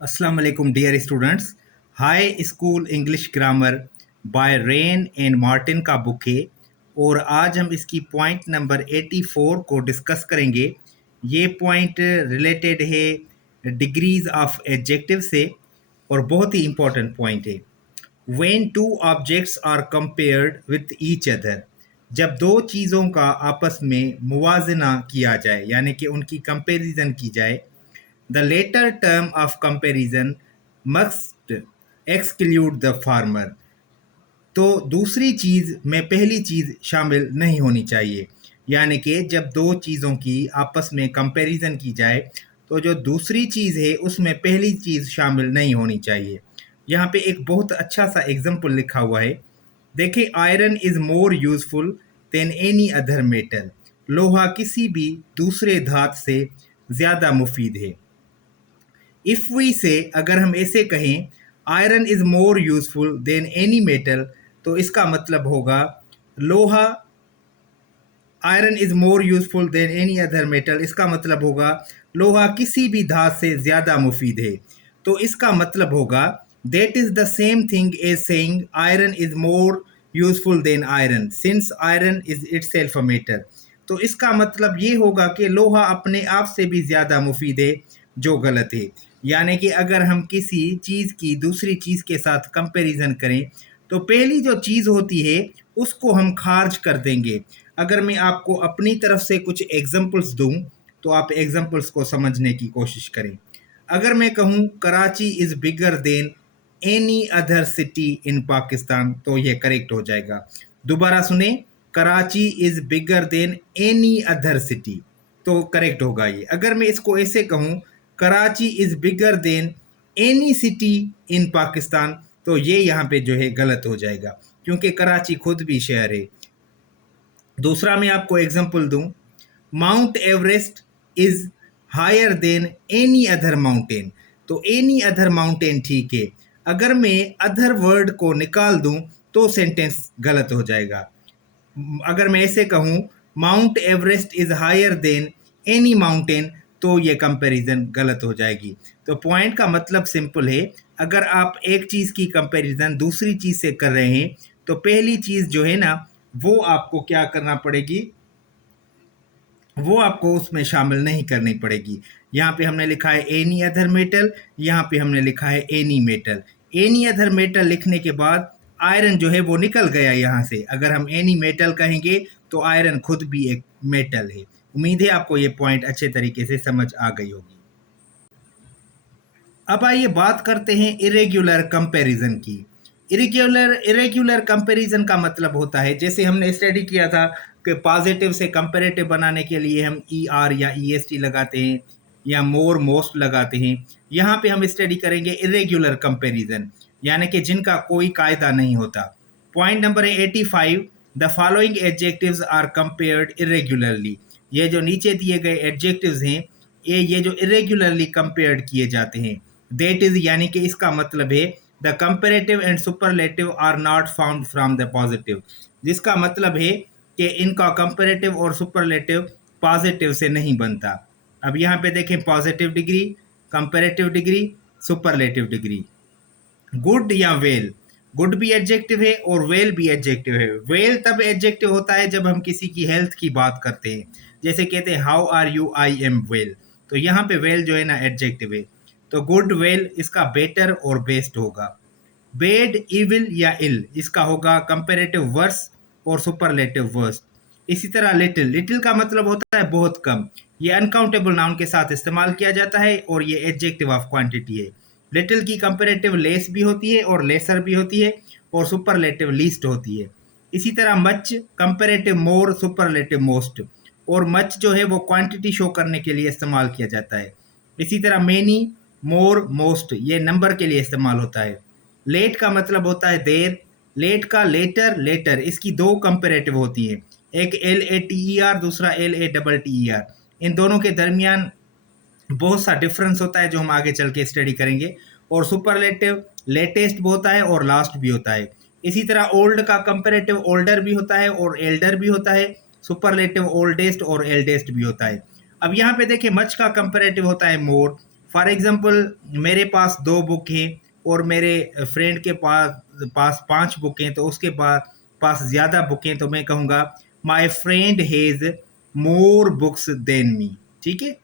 अस्सलाम वालेकुम dear students. High school English grammar by Wren and Martin का book है और आज हम इसकी पॉइंट नंबर 84 को डिस्कस करेंगे। ये पॉइंट रिलेटेड है डिग्रीज ऑफ एडजेक्टिव से और बहुत ही इंपॉर्टेंट पॉइंट है। When two objects are compared with each other, जब दो चीज़ों का आपस में मुवाजना किया जाए यानी कि उनकी कंपैरिजन की जाए, the later term of comparison must exclude the former। तो दूसरी चीज़ में पहली चीज़ शामिल नहीं होनी चाहिए। यानी कि जब दो चीज़ों की आपस में कंपैरिजन की जाए तो जो दूसरी चीज़ है उसमें पहली चीज़ शामिल नहीं होनी चाहिए। यहाँ पे एक बहुत अच्छा सा एग्जाम्पल लिखा हुआ है। देखिए, iron is more useful than any other metal. लोहा किसी भी दूसरे धात से ज़्यादा मुफीद है। इफ वी से, अगर हम ऐसे कहें iron is more useful than any metal, तो इसका मतलब होगा लोहा, iron is more useful than any other metal, इसका मतलब होगा लोहा किसी भी धात से ज्यादा मुफीद है। तो इसका मतलब होगा that is the same thing as saying iron is more useful than iron since iron is itself a metal. तो इसका मतलब ये होगा कि लोहा अपने आप से भी ज्यादा मुफीद है, जो गलत है। यानी कि अगर हम किसी चीज़ की दूसरी चीज़ के साथ कंपैरिजन करें तो पहली जो चीज़ होती है उसको हम खारिज कर देंगे। अगर मैं आपको अपनी तरफ से कुछ एग्जांपल्स दूं तो आप एग्जांपल्स को समझने की कोशिश करें। अगर मैं कहूं Karachi is bigger than any other city in Pakistan, तो ये करेक्ट हो जाएगा। दोबारा सुने, Karachi is bigger than any other city, तो करेक्ट होगा ये। अगर मैं इसको ऐसे कहूं Karachi is bigger than any city in Pakistan, तो ये यहाँ पे जो है गलत हो जाएगा क्योंकि कराची खुद भी शहर है। दूसरा मैं आपको एग्जांपल दूं, Mount Everest is higher than any other mountain, तो एनी अदर माउंटेन ठीक है। अगर मैं अदर वर्ड को निकाल दूं तो सेंटेंस गलत हो जाएगा। अगर मैं ऐसे कहूं Mount Everest is higher than any mountain, तो ये कंपैरिजन गलत हो जाएगी। तो पॉइंट का मतलब सिंपल है, अगर आप एक चीज़ की कंपैरिजन दूसरी चीज़ से कर रहे हैं तो पहली चीज़ जो है ना वो आपको क्या करना पड़ेगी, वो आपको उसमें शामिल नहीं करनी पड़ेगी। यहाँ पे हमने लिखा है एनी अदर मेटल, यहाँ पे हमने लिखा है any metal. Any other metal लिखने के बाद आयरन जो है वो निकल गया यहाँ से। अगर हम एनी मेटल कहेंगे तो आयरन खुद भी एक मेटल है। उम्मीद है आपको ये पॉइंट अच्छे तरीके से समझ आ गई होगी। अब आइए बात करते हैं इरेग्युलर कंपैरिजन की। इरेग्युलर कंपैरिजन का मतलब होता है, जैसे हमने स्टडी किया था कि पॉजिटिव से कंपैरेटिव बनाने के लिए हम ई आर या ई एस टी लगाते हैं या मोर मोस्ट लगाते हैं। यहाँ पे हम स्टडी करेंगे इरेग्युलर कंपैरिजन, यानी कि जिनका कोई कायदा नहीं होता। पॉइंट नंबर है 85, the following adjectives are compared irregularly. ये जो नीचे दिए गए एडजेक्टिव्स हैं ये जो इरेग्युलरली कंपेयर्ड किए जाते हैं। देट इज, यानी कि इसका मतलब है the comparative and superlative are not found from the positive, जिसका मतलब है कि इनका कंपेरेटिव और सुपरलेटिव पॉजिटिव से नहीं बनता। अब यहाँ पे देखें, positive degree, comparative degree, superlative degree. Good या वेल, गुड भी एडजेक्टिव है और वेल भी एडजेक्टिव है। वेल तब एडजेक्टिव होता है जब हम किसी की हेल्थ की बात करते हैं, जैसे कहते हैं how are you, I am well, तो यहाँ पे वेल जो है ना एडजेक्टिव है। तो गुड, वेल इसका बेटर और बेस्ट होगा। बेड, इविल या इल, इसका होगा कंपेरेटिव वर्स और सुपरलेटिव वर्स्ट। इसी तरह लिटिल, लिटिल का मतलब होता है बहुत कम। ये अनकाउंटेबल नाउन के साथ इस्तेमाल किया जाता है और ये एडजेक्टिव ऑफ क्वांटिटी है। लिटिल की कंपेरेटिव लेस भी होती है और लेसर भी होती है और सुपरलेटिव लीस्ट होती है। इसी तरह मच, कंपेरेटिव मोर, सुपरलेटिव मोस्ट, और मच जो है वो क्वांटिटी शो करने के लिए इस्तेमाल किया जाता है। इसी तरह मेनी, मोर, मोस्ट ये नंबर के लिए इस्तेमाल होता है। लेट का मतलब होता है देर। लेट का लेटर, लेटर इसकी दो कंपेरेटिव होती हैं, एक L A T E R, दूसरा L A double T E R. इन दोनों के दरमियान बहुत सा डिफरेंस होता है जो हम आगे चल के स्टडी करेंगे। और सुपरलेटिव लेटेस्ट भी होता है और लास्ट भी होता है। इसी तरह ओल्ड का कंपेरेटिव ओल्डर भी होता है और एल्डर भी होता है। सुपरलेटिव ओल्डेस्ट और एल्डेस्ट भी होता है। अब यहाँ पे देखिए, मच का कंपेरेटिव होता है मोर, फॉर एग्जांपल मेरे पास 2 बुक हैं और मेरे फ्रेंड के पास पास 5 बुक हैं, तो उसके पास पास ज़्यादा बुक हैं, तो मैं कहूँगा my friend has more books than me. ठीक है?